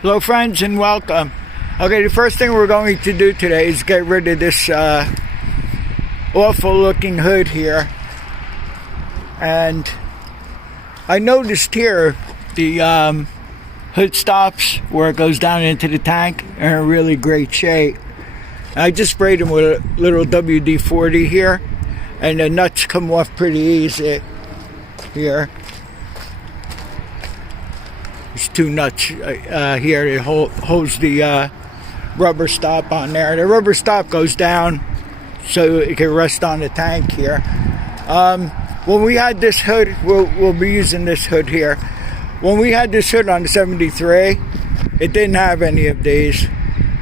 Hello friends and welcome. Okay, the first thing we're going to do today is get rid of this awful looking hood here. And I noticed here the hood stops where it goes down into the tank are in really great shape. I just sprayed them with a little WD-40 here, and the nuts come off pretty easy here. There's two nuts here that holds the rubber stop on there. The rubber stop goes down so it can rest on the tank here. When we had this hood, we'll be using this hood here. When we had this hood on the 73, it didn't have any of these.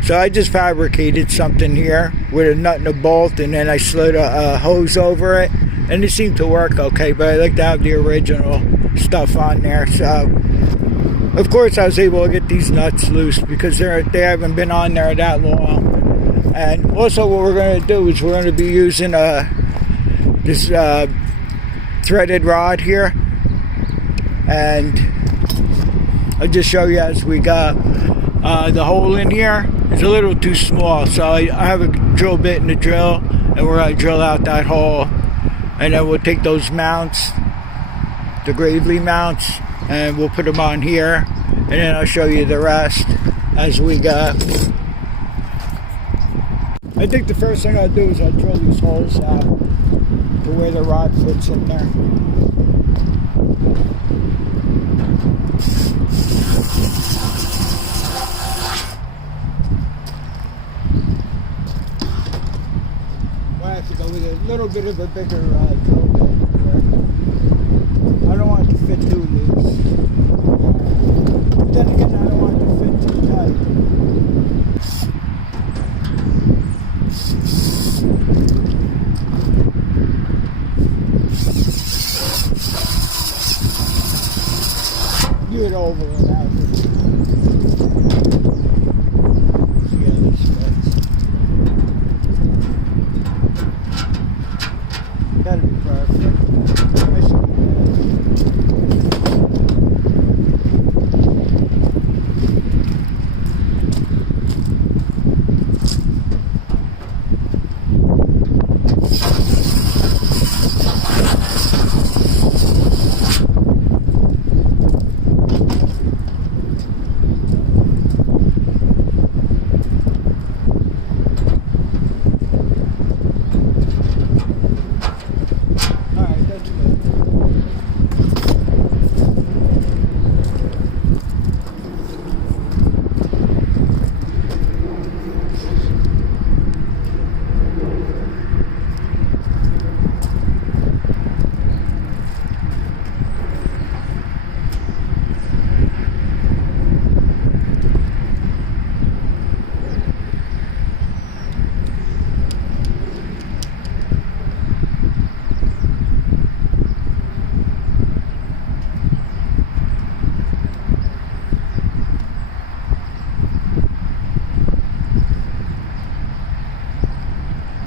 So I just fabricated something here with a nut and a bolt, and then I slid a hose over it, and it seemed to work okay, but I like to have the original stuff on there. So of course I was able to get these nuts loose because they haven't been on there that long. And also what we're going to do is we're going to be using this threaded rod here, and I'll just show you as we go. The hole in here is a little too small, so I have a drill bit in the drill, and we're going to drill out that hole, and then we'll take those mounts, the Gravely mounts, and we'll put them on here, and then I'll show you the rest as we go. I think the first thing I'll do is I'll drill these holes out to where the rod fits in there. I have to go with a little bit of a bigger drill bit here. I don't want it to fit too loose. But then again, I don't want it to fit too tight. Get over it out. That'd be perfect.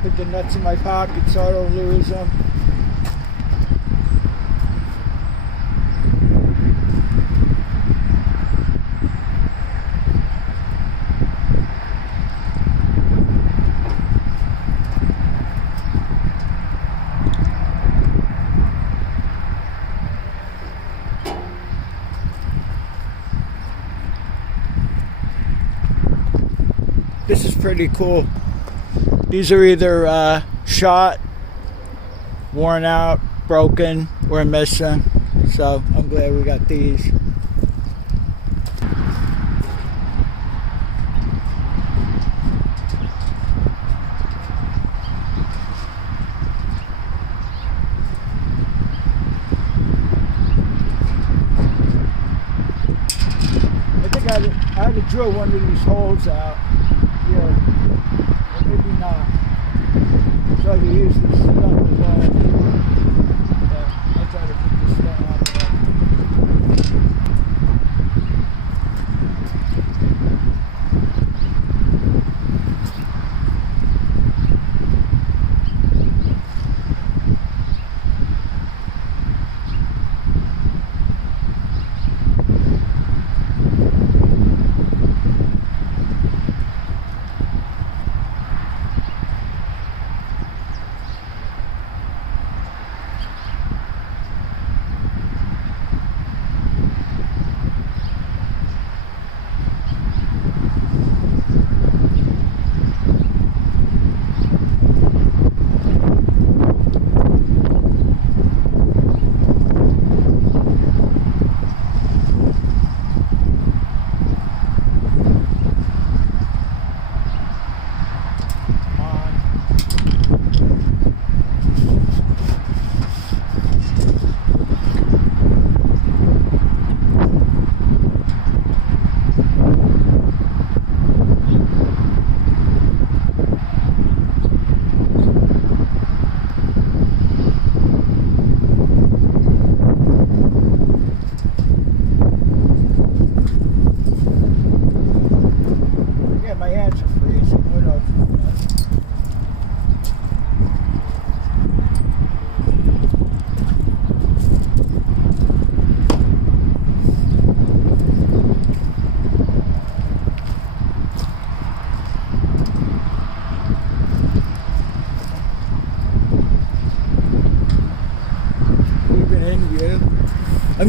Put the nuts in my pocket so I don't lose them. This is pretty cool. These are either shot, worn out, broken, or missing. So I'm glad we got these. I think I had to drill one of these holes out here. Maybe not. So I can use this stuff as well. Yeah, I'll try to put this thing on there.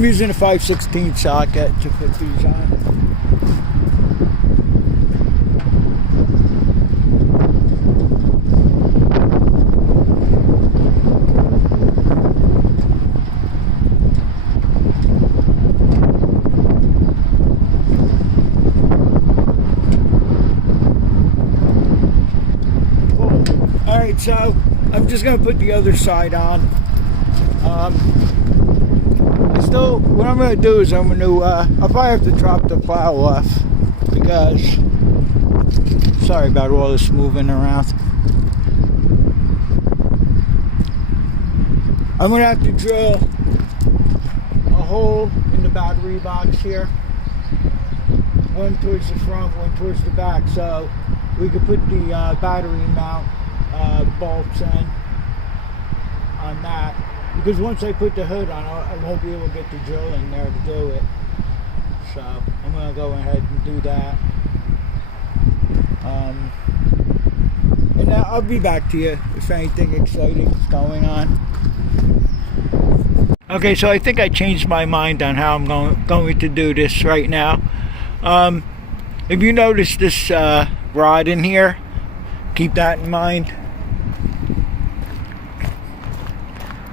I'm using a 5/16 socket to put these on. Alright, so I'm just going to put the other side on. What I'm going to do is I'm going to, I'll probably have to drop the plow off because, sorry about all this moving around. I'm going to have to drill a hole in the battery box here. One towards the front, one towards the back, so we could put the battery mount bolts in on that, because once I put the hood on, I won't be able to get the drill in there to do it. So I'm going to go ahead and do that. And now I'll be back to you if anything exciting is going on. Okay, so I think I changed my mind on how I'm going to do this right now. If you notice this rod in here, keep that in mind.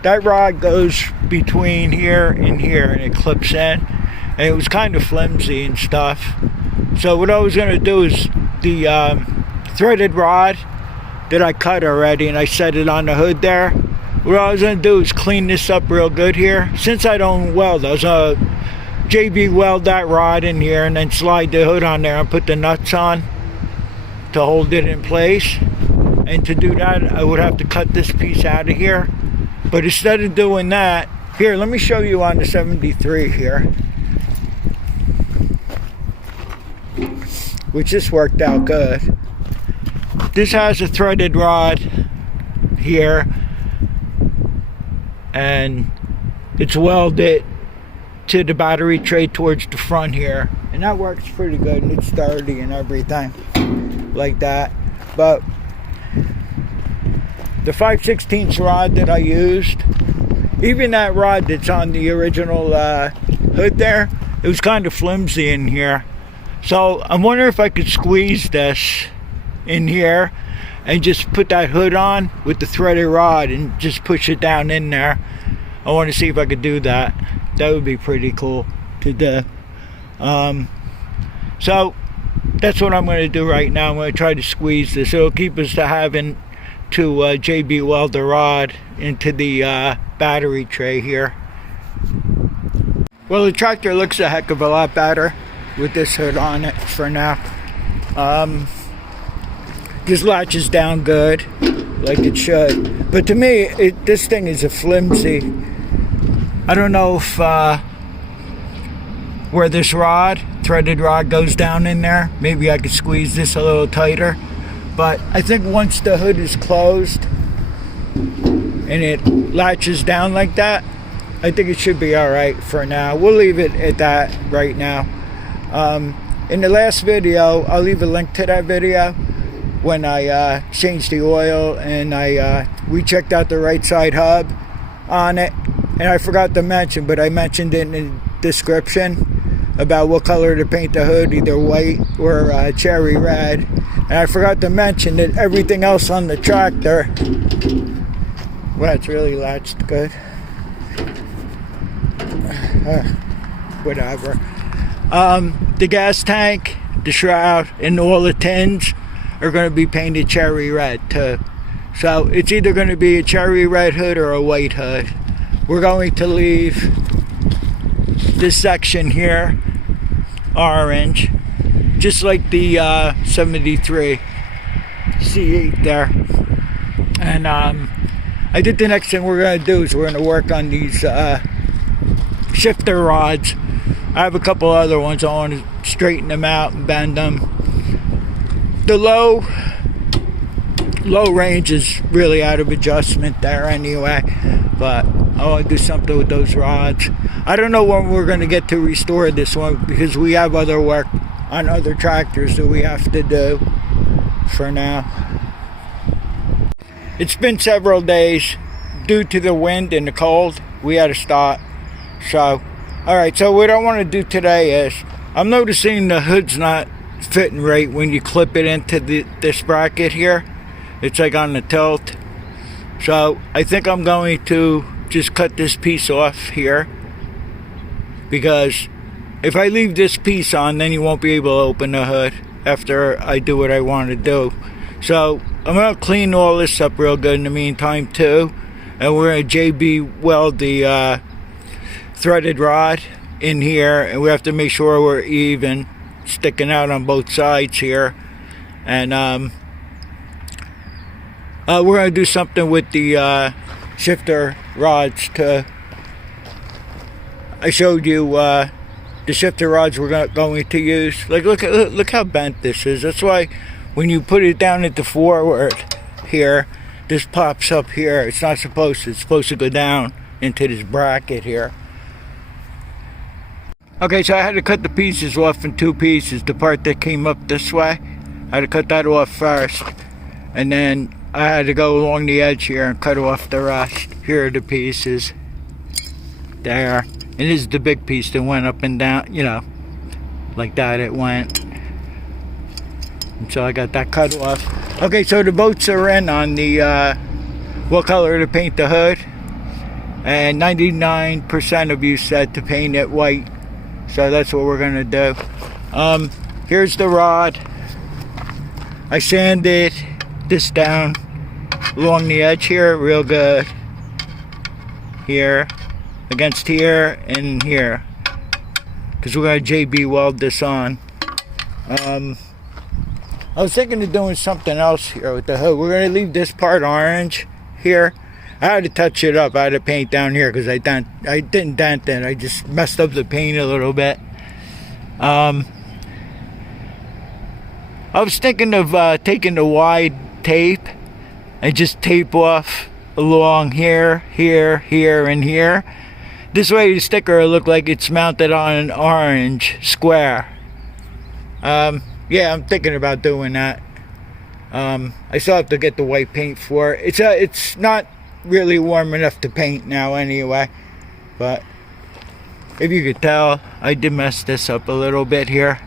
That rod goes between here and here, and it clips in, and it was kind of flimsy and stuff. So what I was going to do is the threaded rod that I cut already, and I set it on the hood there. What I was going to do is clean this up real good here. Since I don't weld, I was going to JB weld that rod in here and then slide the hood on there and put the nuts on to hold it in place. And to do that, I would have to cut this piece out of here. But instead of doing that, here, let me show you on the 73 here, which just worked out good. This has a threaded rod here, and it's welded to the battery tray towards the front here, and that works pretty good, and it's sturdy and everything like that. But the 5/16 rod that I used, even that rod that's on the original hood there, it was kind of flimsy in here. So I'm wondering if I could squeeze this in here and just put that hood on with the threaded rod and just push it down in there. I want to see if I could do that. That would be pretty cool to do. So that's what I'm going to do right now. I'm going to try to squeeze this. It'll keep us to having to JB weld the rod into the battery tray here. Well, the tractor looks a heck of a lot better with this hood on it for now. Just latches down good, like it should. But to me, this thing is a flimsy. I don't know if where this threaded rod goes down in there, maybe I could squeeze this a little tighter. But I think once the hood is closed and it latches down like that, I think it should be alright for now. We'll leave it at that right now. In the last video, I'll leave a link to that video when I changed the oil and we checked out the right side hub on it. And I forgot to mention, but I mentioned it in the description about what color to paint the hood, either white or cherry red. And I forgot to mention that everything else on the tractor, well, it's really latched good. Whatever. The gas tank, the shroud, and all the tins are going to be painted cherry red too. So it's either going to be a cherry red hood or a white hood. We're going to leave this section here orange, just like the 73 C8 there. And I think the next thing we're going to do is we're going to work on these shifter rods. I have a couple other ones. I want to straighten them out and bend them. The low range is really out of adjustment there anyway, but I want to do something with those rods. I don't know when we're going to get to restore this one, because we have other work on other tractors that we have to do for now. It's been several days. Due to the wind and the cold, we had to stop. So Alright, so what I want to do today is, I'm noticing the hood's not fitting right when you clip it into this bracket here. It's like on the tilt. So I think I'm going to just cut this piece off here, because if I leave this piece on, then you won't be able to open the hood after I do what I want to do. So I'm going to clean all this up real good in the meantime too, and we're going to JB weld the threaded rod in here, and we have to make sure we're even, sticking out on both sides here. And we're going to do something with the shifter rods to, I showed you the shifter rods we're going to use. Like, look how bent this is. That's why when you put it down at the forward here, this pops up here. It's not supposed to. It's supposed to go down into this bracket here. Okay, so I had to cut the pieces off in two pieces. The part that came up this way, I had to cut that off first, and then I had to go along the edge here and cut off the rest. Here are the pieces. There. And this is the big piece that went up and down, you know, like that it went. And so I got that cut off. Okay, so the bolts are in on the, what color to paint the hood. And 99% of you said to paint it white. So that's what we're going to do. Here's the rod. I sanded this down along the edge here real good. Here. Against here and here. Because we're going to JB weld this on. I was thinking of doing something else here with the hood. We're going to leave this part orange here. I had to touch it up. I had to paint down here because I didn't dent it. I just messed up the paint a little bit. I was thinking of taking the wide tape and just tape off along here, here, here, and here. This way the sticker will look like it's mounted on an orange square. Yeah, I'm thinking about doing that. I still have to get the white paint for it. It's not really warm enough to paint now anyway, but if you could tell, I did mess this up a little bit here.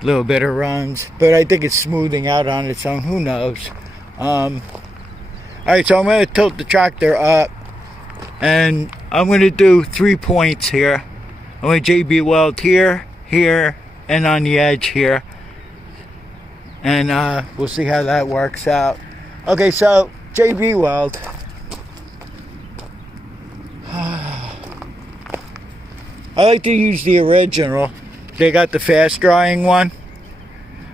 A little bit of runs, but I think it's smoothing out on its own. Who knows? Alright, so I'm going to tilt the tractor up, and I'm going to do 3 points here. I'm going to JB weld here, here, and on the edge here. And we'll see how that works out. Okay, so JB weld. I like to use the original. They got the fast drying one.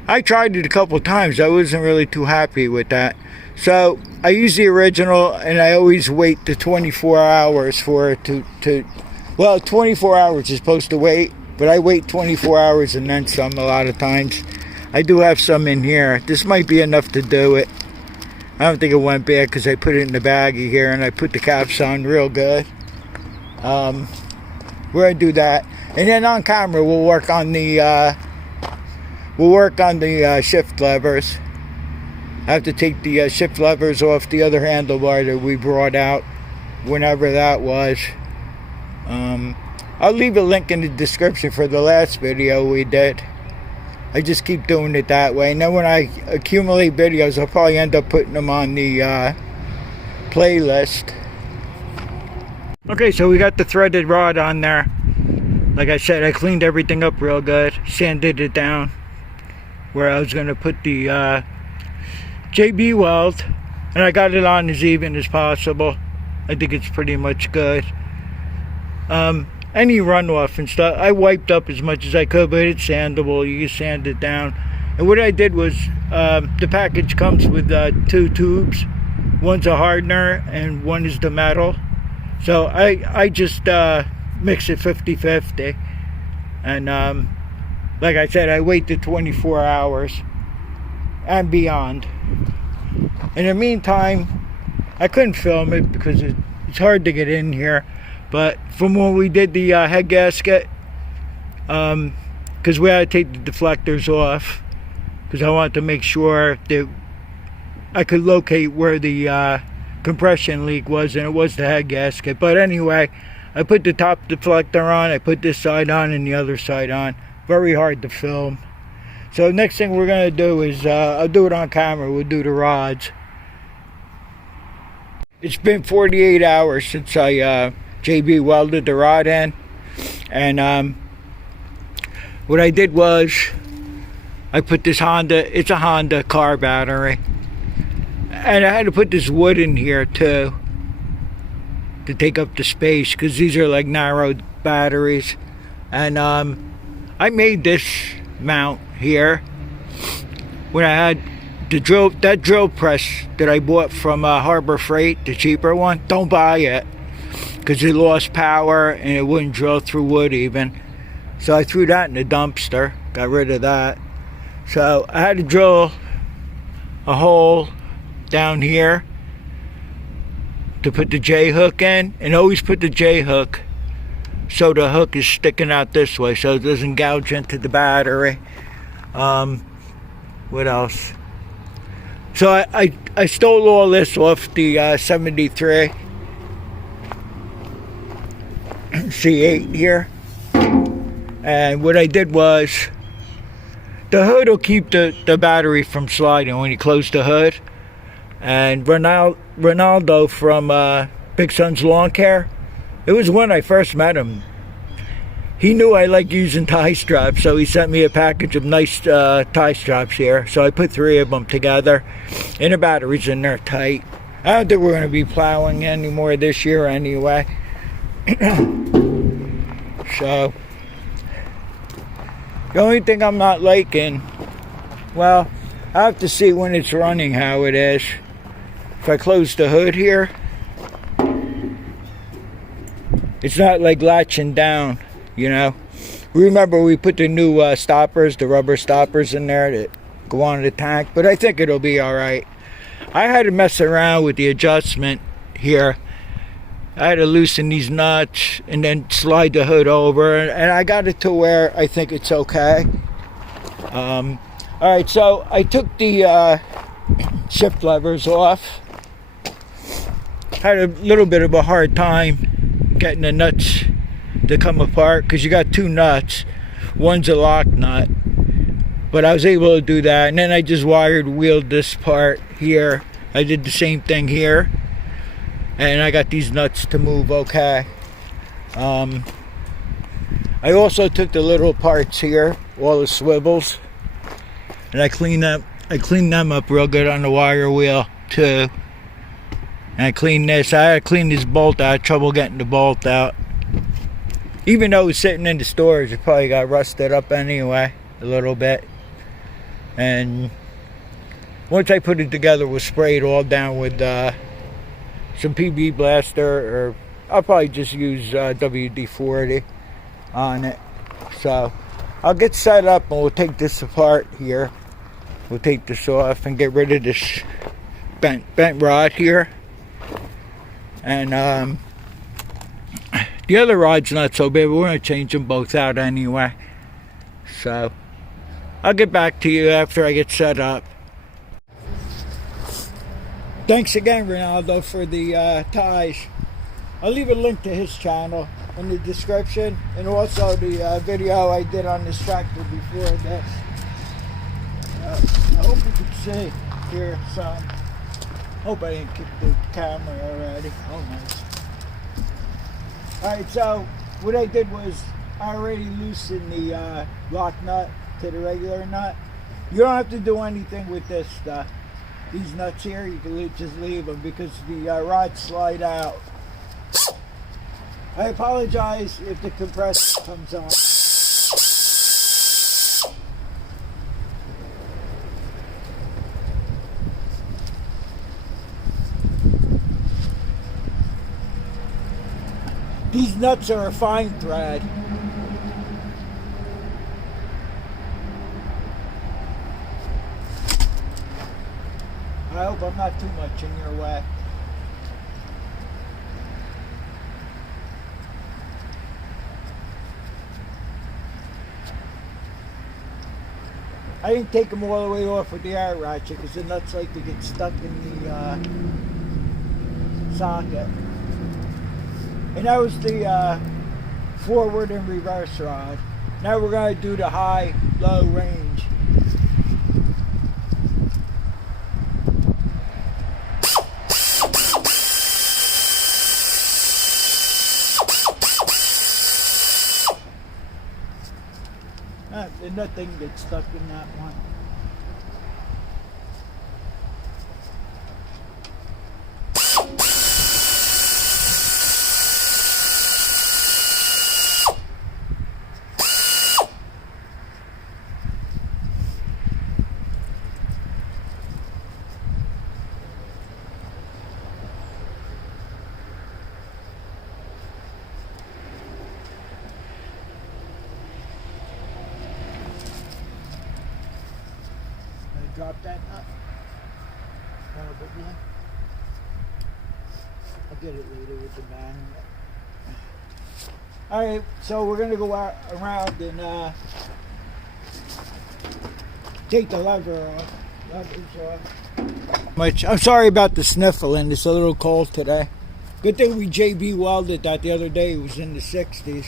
I tried it a couple times. I wasn't really too happy with that. So I use the original, and I always wait the 24 hours for it to well, 24 hours is supposed to wait, but I wait 24 hours and then some a lot of times. I do have some in here. This might be enough to do it. I don't think it went bad because I put it in the baggie here and I put the caps on real good. We're gonna do that, and then on camera we'll work on the shift levers. I have to take the shift levers off the other handlebar that we brought out whenever that was. I'll leave a link in the description for the last video we did. I just keep doing it that way, and then when I accumulate videos, I'll probably end up putting them on the playlist. Okay, so we got the threaded rod on there. Like I said, I cleaned everything up real good, sanded it down where I was going to put the JB weld, and I got it on as even as possible. I think it's pretty much good. Any runoff and stuff, I wiped up as much as I could, but it's sandable. You can sand it down. And what I did was, the package comes with 2 tubes. One's a hardener and one is the metal. So I just mix it 50-50. And like I said, I wait the 24 hours and beyond. In the meantime, I couldn't film it because it's hard to get in here. But from when we did the head gasket, because we had to take the deflectors off, because I wanted to make sure that I could locate where the compression leak was, and it was the head gasket. But anyway, I put the top deflector on, I put this side on and the other side on. Very hard to film. So next thing we're going to do is, I'll do it on camera, we'll do the rods. It's been 48 hours since I JB welded the rod in. And what I did was, I put this Honda, it's a Honda car battery. And I had to put this wood in here too, to take up the space, because these are like narrow batteries. And I made this mount here when I had the drill press that I bought from Harbor Freight, the cheaper one. Don't buy it, because it lost power and it wouldn't drill through wood even. So I threw that in the dumpster, got rid of that. So I had to drill a hole down here to put the J hook in, and always put the J hook so the hook is sticking out this way so it doesn't gouge into the battery. What else? So I stole all this off the 73 C8 here, and what I did was, the hood will keep the battery from sliding when you close the hood. And Ronaldo from Big Son's Lawn Care, it was when I first met him. He knew I like using tie straps, so he sent me a package of nice tie straps here. So I put 3 of them together, and the batteries in there tight. I don't think we're going to be plowing anymore this year anyway. So the only thing I'm not liking, well, I have to see when it's running how it is. If I close the hood here, it's not like latching down, you know. Remember, we put the new stoppers, the rubber stoppers in there that go on the tank, but I think it'll be alright. I had to mess around with the adjustment here. I had to loosen these nuts and then slide the hood over, and I got it to where I think it's okay. Alright, so I took the shift levers off. Had a little bit of a hard time getting the nuts to come apart, because you got 2 nuts. One's a lock nut, but I was able to do that. And then I just wheeled this part here. I did the same thing here, and I got these nuts to move okay. I also took the little parts here, all the swivels, and I cleaned them up real good on the wire wheel too. And I cleaned this. I had to clean this bolt out. I had trouble getting the bolt out. Even though it was sitting in the storage, it probably got rusted up anyway, a little bit. And once I put it together, it was sprayed all down with some PB Blaster, or I'll probably just use WD-40 on it. So I'll get set up and we'll take this apart here. We'll take this off and get rid of this bent rod here. And the other rod's not so bad, but we're going to change them both out anyway. So I'll get back to you after I get set up. Thanks again, Ronaldo, for the ties. I'll leave a link to his channel in the description, and also the video I did on this tractor before this. I hope you can see here some. Hope I didn't kick the camera already. Oh, nice. Alright, so what I did was I already loosened the lock nut to the regular nut. You don't have to do anything with this stuff. These nuts here, you can just leave them because the rods slide out. I apologize if the compressor comes on. These nuts are a fine thread. I hope I'm not too much in your way. I didn't take them all the way off with the air ratchet because the nuts like to get stuck in the socket. And that was the forward and reverse rod. Now we're going to do the high, low range. Nothing gets stuck in that one. Drop that nut. Probably. I'll get it later with the bang. Alright, so we're going to go out around and take the lever off. I'm sorry about the sniffling. It's a little cold today. Good thing we JB welded that the other day. It was in the 60s.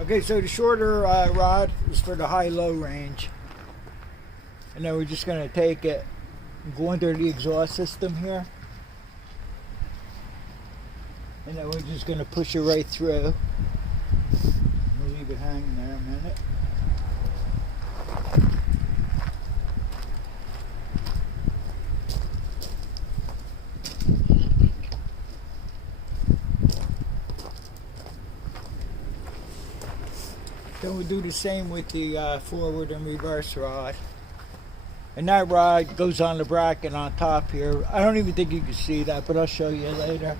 Okay, so the shorter rod is for the high-low range. And then we're just going to take it and go under the exhaust system here. And then we're just going to push it right through. We'll leave it hanging there a minute. Then we'll do the same with the forward and reverse rod. And that rod goes on the bracket on top here. I don't even think you can see that, but I'll show you later.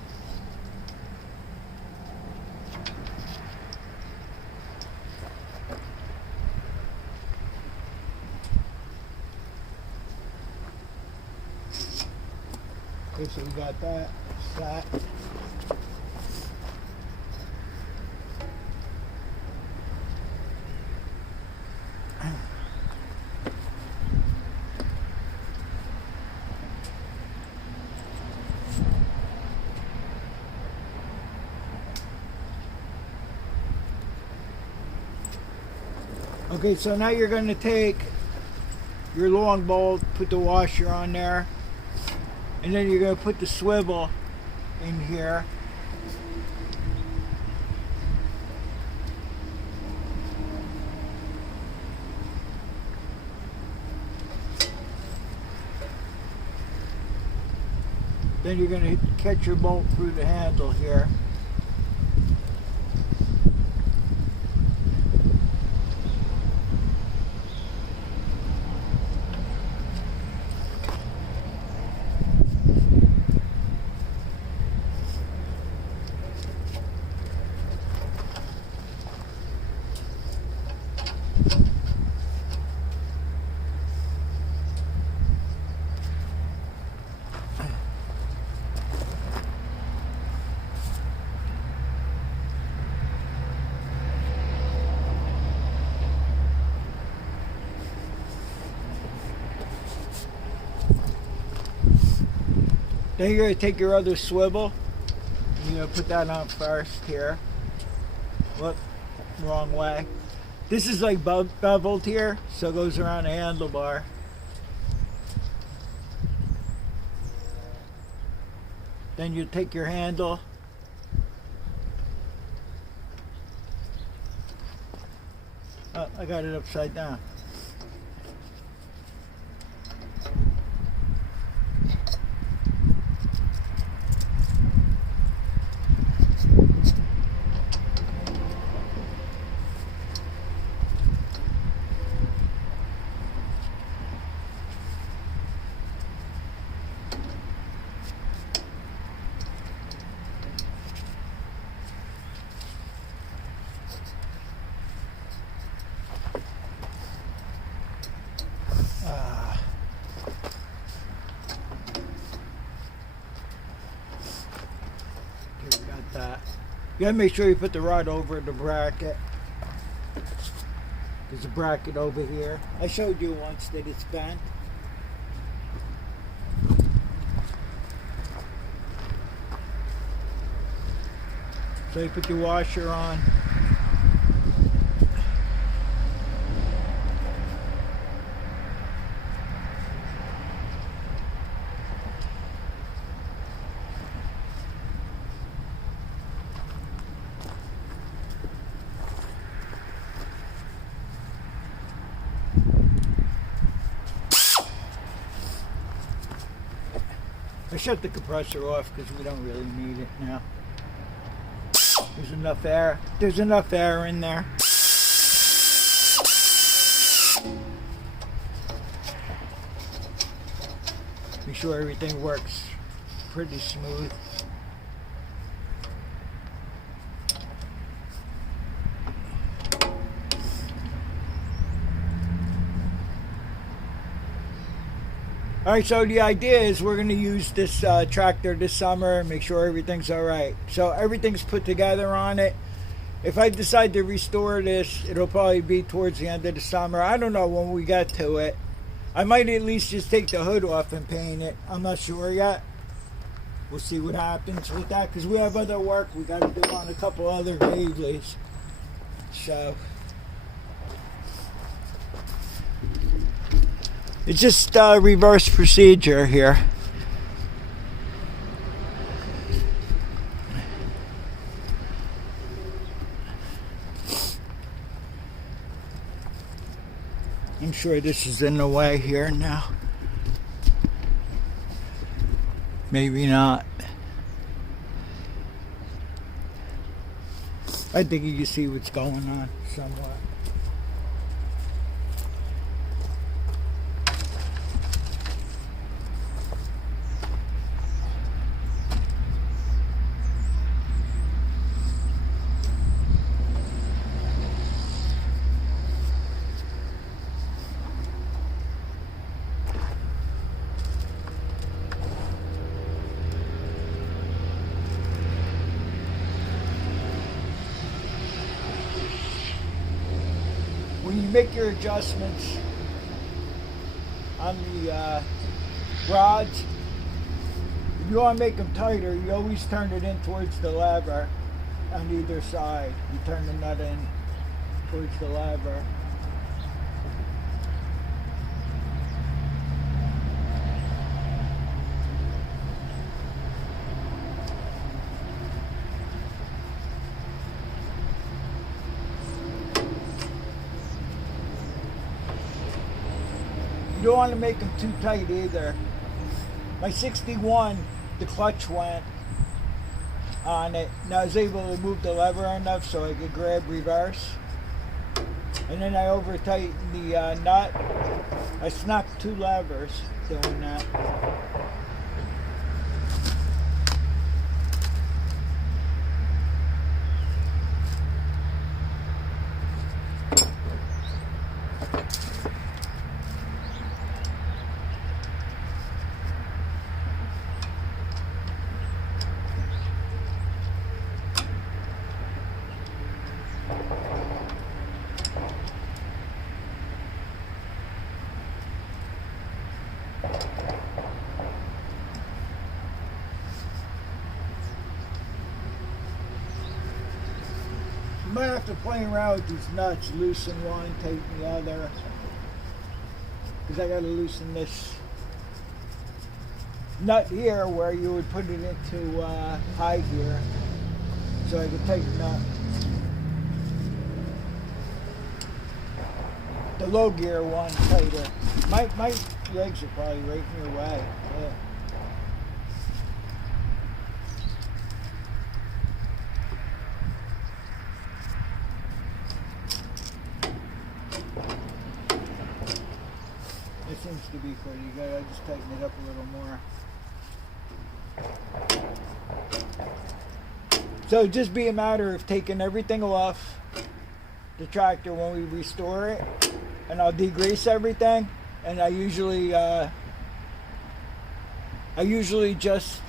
Okay, so we got that. That. Okay, so now you're going to take your long bolt, put the washer on there, and then you're going to put the swivel in here. Then you're going to catch your bolt through the handle here. Then you're going to take your other swivel. And you're going to put that on first here. Whoop, wrong way. This is like beveled here, so it goes around the handlebar. Then you take your handle. Oh, I got it upside down. You gotta make sure you put the rod over the bracket. There's a bracket over here. I showed you once that it's bent. So you put your washer on. I shut the compressor off because we don't really need it now. There's enough air. There's enough air in there. Be sure everything works pretty smooth. Alright, so the idea is we're going to use this tractor this summer and make sure everything's alright. So everything's put together on it. If I decide to restore this, it'll probably be towards the end of the summer. I don't know when we get to it. I might at least just take the hood off and paint it. I'm not sure yet. We'll see what happens with that because we have other work we got to do on a couple other dailies. So it's just reverse procedure here. I'm sure this is in the way here now. Maybe not. I think you can see what's going on somewhat. When you make your adjustments on the rods, if you want to make them tighter, you always turn it in towards the lever on either side. You turn the nut in towards the lever. You don't want to make them too tight either. My 61, the clutch went on it, and I was able to move the lever enough so I could grab reverse. And then I over tightened the nut. I snapped 2 levers doing that. You might have to play around with these nuts, loosen one, tighten the other. Because I got to loosen this nut here where you would put it into high gear. So I can tighten up the low gear one tighter. My legs are probably right in your way. Yeah. It seems to be pretty good. I just tighten it up a little more. So it'd just be a matter of taking everything off the tractor when we restore it, and I'll degrease everything. And I usually just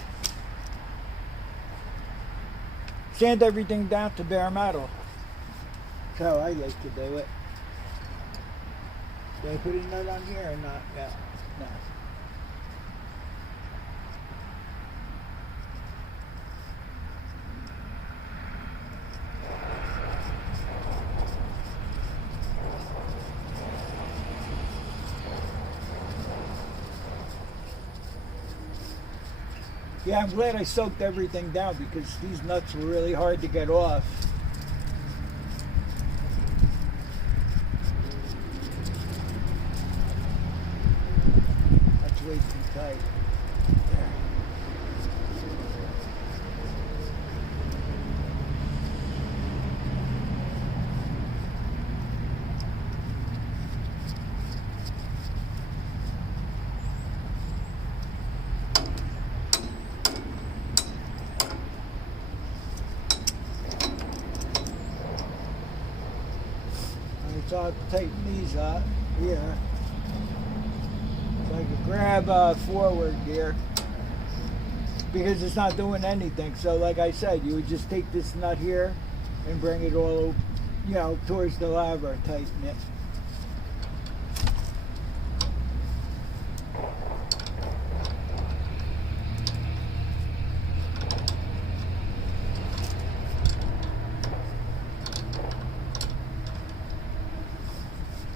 sand everything down to bare metal. That's how I like to do it. Did I put a nut on here or not? Yeah, no. Yeah, I'm glad I soaked everything down because these nuts were really hard to get off. That's way too tight. There. So I'll tighten these up here. So I can grab forward gear because it's not doing anything. So like I said, you would just take this nut here and bring it all, towards the lever, tighten it.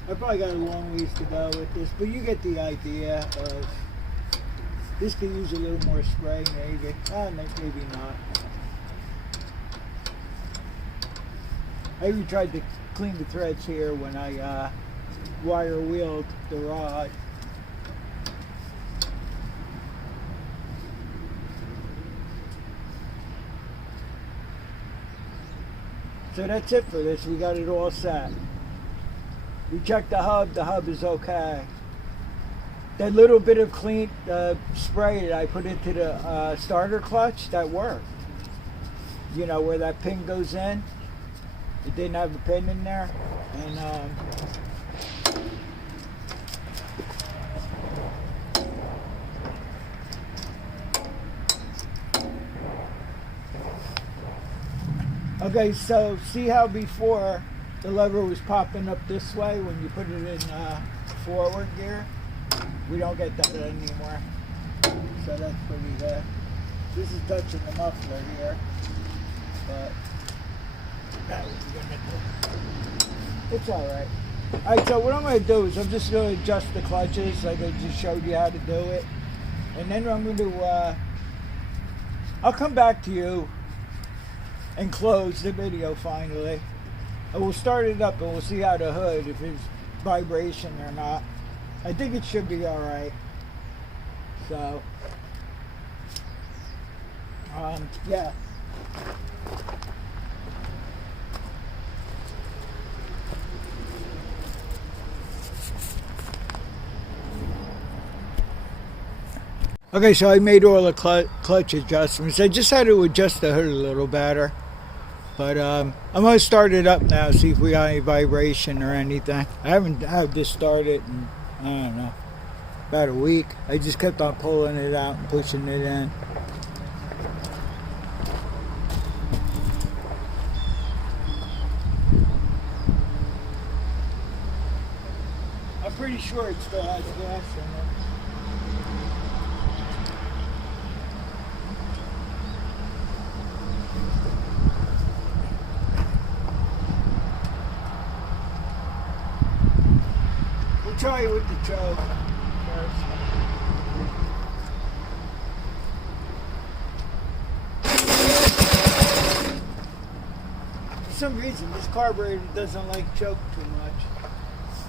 I probably got a long ways to go with this, but you get the idea of this could use a little more spray maybe. Maybe not. I even tried to clean the threads here when I wire wheeled the rod. So that's it for this. We got it all set. We checked the hub is okay. That little bit of clean spray that I put into the starter clutch, that worked. You know, where that pin goes in, it didn't have a pin in there. And okay, so see how before the lever was popping up this way when you put it in forward gear? We don't get that anymore. So that's pretty good. This is touching the muffler here, but that was gonna do. It's alright. Alright, so what I'm gonna do is I'm just gonna adjust the clutches like I just showed you how to do it. And then I'm gonna I'll come back to you and close the video finally. And we'll start it up and we'll see how the hood, if it's vibration or not. I think it should be alright. So, yeah. Okay, so I made all the clutch adjustments. I just had to adjust the hood a little better. But I'm going to start it up now, see if we got any vibration or anything. I haven't had this started in, I don't know, about a week. I just kept on pulling it out and pushing it in. I'm pretty sure it still has gas in it. try with the choke first. For some reason, this carburetor doesn't like choke too much.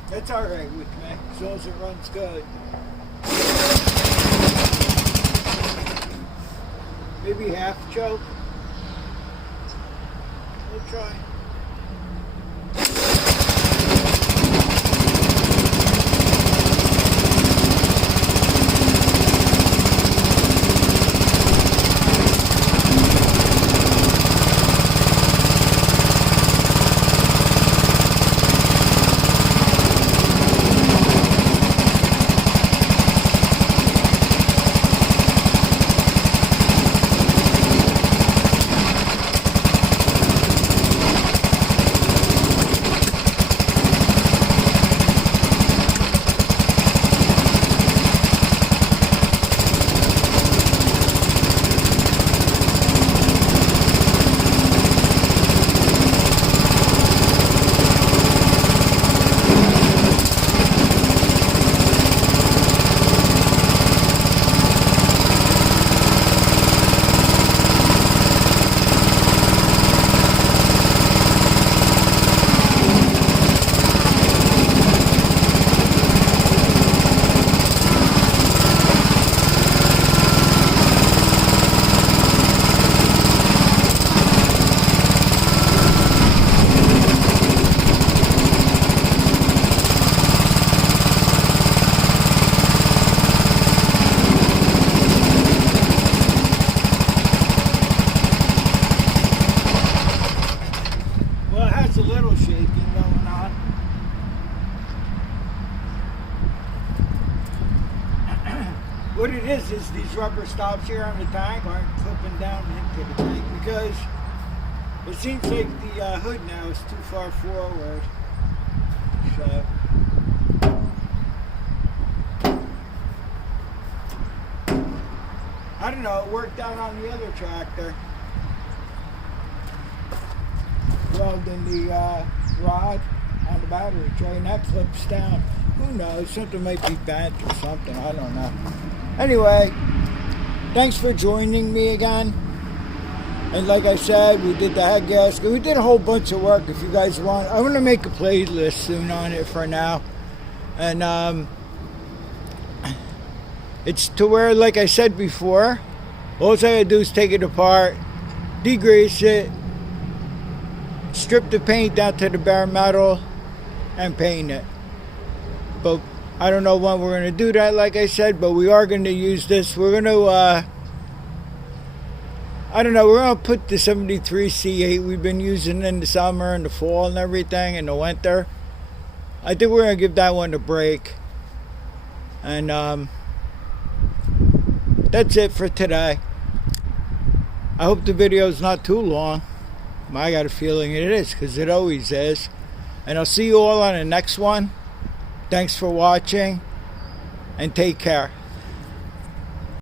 That's alright with me, as long as it runs good. Maybe half choke. We'll try. A little shaking going on. What it is these rubber stops here on the tank aren't clipping down into the tank because it seems like the hood now is too far forward. So I don't know, it worked out on the other tractor. Welding the rod on the battery tray and that clips down. Who knows? Something might be bent or something. I don't know. Anyway, thanks for joining me again. And like I said, we did the head gasket. We did a whole bunch of work. If you guys want, I'm going to make a playlist soon on it for now. And it's to where, like I said before, all I gotta do is take it apart, degrease it, strip the paint down to the bare metal, and paint it. But I don't know when we're going to do that, like I said, but we are going to use this. We're going to, I don't know, we're going to put the 73 C8 we've been using in the summer and the fall and everything, and the winter. I think we're going to give that one a break. And that's it for today. I hope the video is not too long. I got a feeling it is, because it always is. And I'll see you all on the next one. Thanks for watching, and take care.